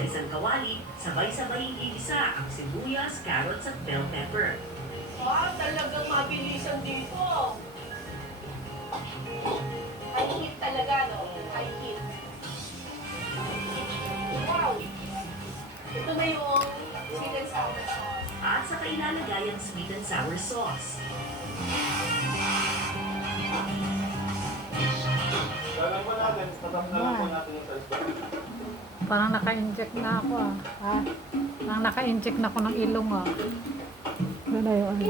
Sa isang kawali, sabay-sabay iisa ang sibuyas, carrots at bell pepper. Talagang mabilisan dito. High heat talaga, no? High heat. Wow! Ito na yung sweet and sour sauce. At saka ilalagay ang sweet and sour sauce. Dalang po natin, tatap na lang po natin yung salsa. Parang naka-inject na ako ah. Ha? Parang naka-inject na ako ng ilong ah. Ano na yung ano?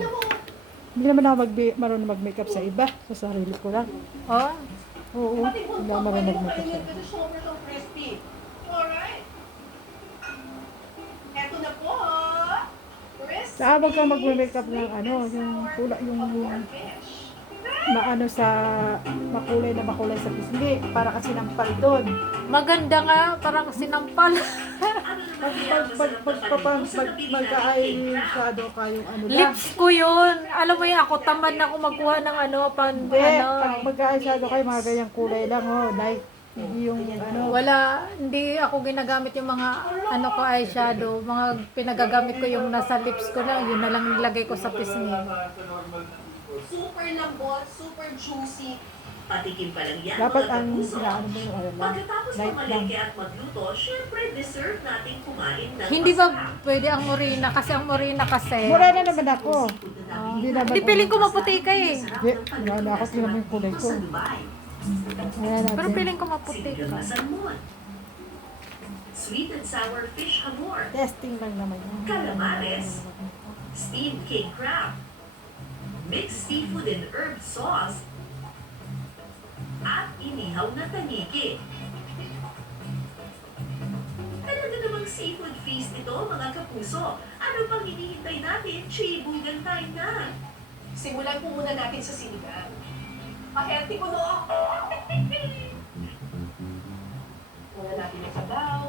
Hindi naman ako marunong mag-makeup sa iba. Sa sarili ko lang. Oh, Oo. Pati Hindi buntot, ako pwede marunong mo mag-makeup sa kainin iba. kasi sobrang so crispy. Alright. Eto na po. Crispy. Saka wag kang mag-makeup ng ano, yung pula, yung fish. maano sa makulay na makulay sa pisngi. Para kasi nampal doon. maganda nga, parang sinampal. Mag-eyeshadow ka yung ano lang. Lips ko yun. Alam mo yun, ako tamad na ako magkuha ng ano, Hindi, pag mag-eyeshadow kayo, mga ganyang kulay lang, oh. Like, hindi yung ano. Wala, hindi ako ginagamit yung mga ano ko eyeshadow. Mga pinagagamit ko yung nasa lips ko lang, yun na lang nilagay ko sa pisngi. Super lambot, super juicy. Patikim pa lang yan, Dapat mga ang kapuso. inaano mo yung ano lang. Pagkatapos Light lang. mamalengke at magluto, syempre deserve natin kumain ng Hindi ba masarap. pwede ang morena? Kasi ang morena kasi. Mura na naman ako. Hindi naman. Hindi piling ko maputi ka eh. Hindi, wala ako naman yung kulay ko. Sa Dubai. Ayan Pero natin. piling ko maputi ka. Sinigang na salmon. Sweet and sour fish hamor. Testing lang naman yun. Calamares. Steamed king crab. Mixed seafood and herb sauce. At inihaw na tanigi. Talaga namang seafood feast ito, mga kapuso. Ano pang hinihintay natin? Chibugan time na. Simulan po muna natin sa sinigang. Pa-healthy ko, no? Muna natin yung sabaw.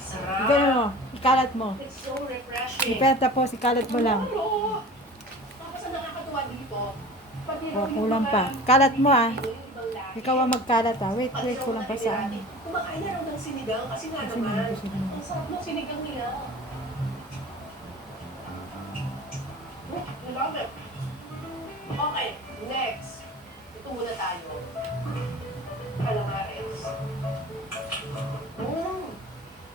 Sarap. Ganyan mo, ikalat mo. It's so refreshing. Ipenta po, ikalat mo lang. Oo. Tapos ang nakakatuwa dito, pag O, kulang pa. Kalat mo ah. Ikaw ang magkalat ah. Wait, kulang pa sa ano. Kumakain na raw ng sinigang kasi nga Kasi naman. hindi ko sinigang. Ang sarap ng sinigang nila. I love it. Okay, next. Ito muna tayo. Calamares.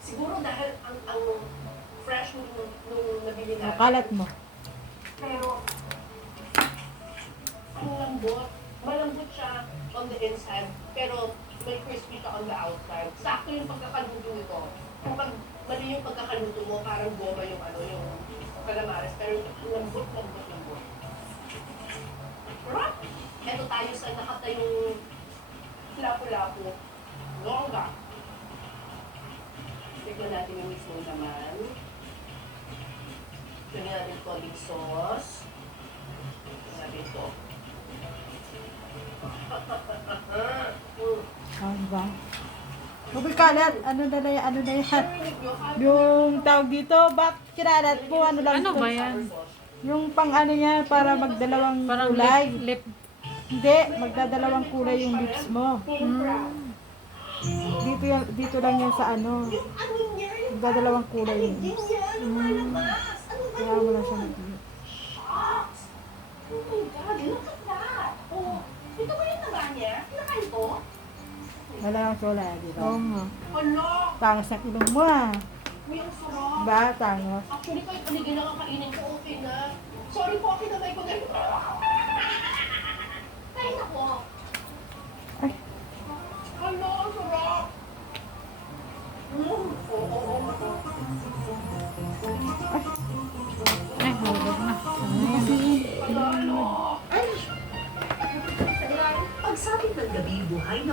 Siguro dahil ang fresh nung nabili O, natin. kalat mo. Pero, ang lambot. Malambot siya on the inside, pero may crispy siya on the outside. Sakto yung pagkakaluto nito. Kung mali yung pagkakaluto mo, parang goma yung ano, yung calamares. Pero lambot. Sarap! Eto tayo sa nakata yung lapu-lapu. Longga. Tignan natin yung mismo naman. Tignan natin topping sauce. Tignan natin ito. Ah, diba? Huwag kalat. Ano na yan? Ano na yan? Yung tawag dito, bak kinalat po. Ano lang Ano ito? ba yan? Yung pang ano niya, para magdalawang Parang kulay. lip. Hindi, magdadalawang kulay yung lips mo. Dito lang yan sa ano. Magdadalawang kulay yun. Kaya mo lang siya mag-iit. Oh my God, look at that! Oh, ito ba yung naman niya? Nakain ko? Wala lang wala, di ba? Oo nga. Hala! Tangos ng ilong mo ah. Uy, ang sarap! Diba? Tangos. Actually, kahit paligid lang ang kainin ko, okay na. Sorry po, kinamay ko na. Kain ako. Ay. Hala, ang sarap! Ay, hulog na. Hala, Pagsapit ng gabi, buhay na